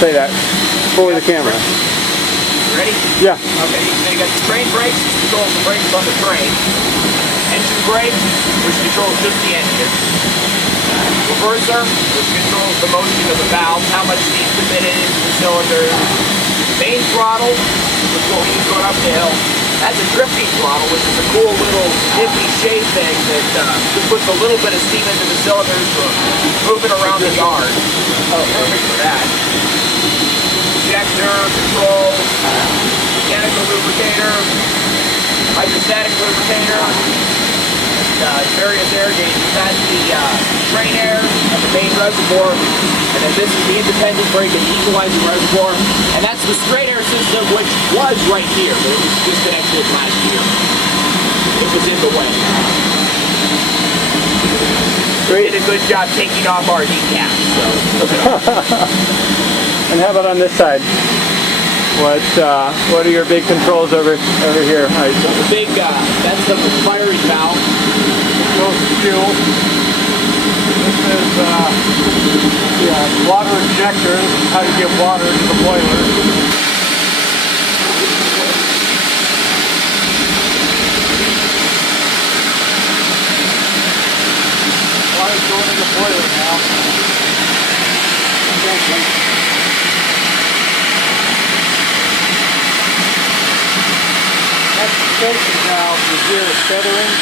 Say that. Forward the camera. Ready? Yeah. Okay, so you got the train brakes, which controls the brakes on the train. Engine brake, which controls just the engine. Reverser, which controls the motion of the valve, how much steam committed into the cylinder. Main throttle, which is what we use going up the hill. That's a drifting throttle, which is a cool little nifty shade thing that just puts a little bit of steam into the cylinders for moving around the yard. Oh, perfect for that. Injector, control, mechanical lubricator, hydrostatic lubricator, various air gauges. That's the train air of the main reservoir, and then this is the independent brake and equalizing reservoir, and that's the straight air system, which was right here, but it was disconnected last year. It was in the way. We did a good job taking off our kneecaps. So. And how about on this side? What are your big controls over here? The big, that's the firing valve. Goes to fuel. This is water injector. This is how you get water into the boiler. Water's going in the boiler now. That's the safety valve. You hear the feathering.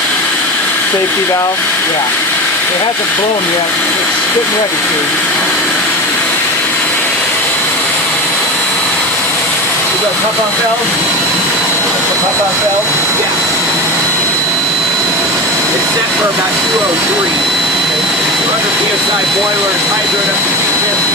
Safety valve? Yeah. It hasn't blown yet. It's getting ready to. You got a pump-on valve? A pump-on valve? Yeah. It's set for about 203. 200 psi boiler, hydrant up to 250.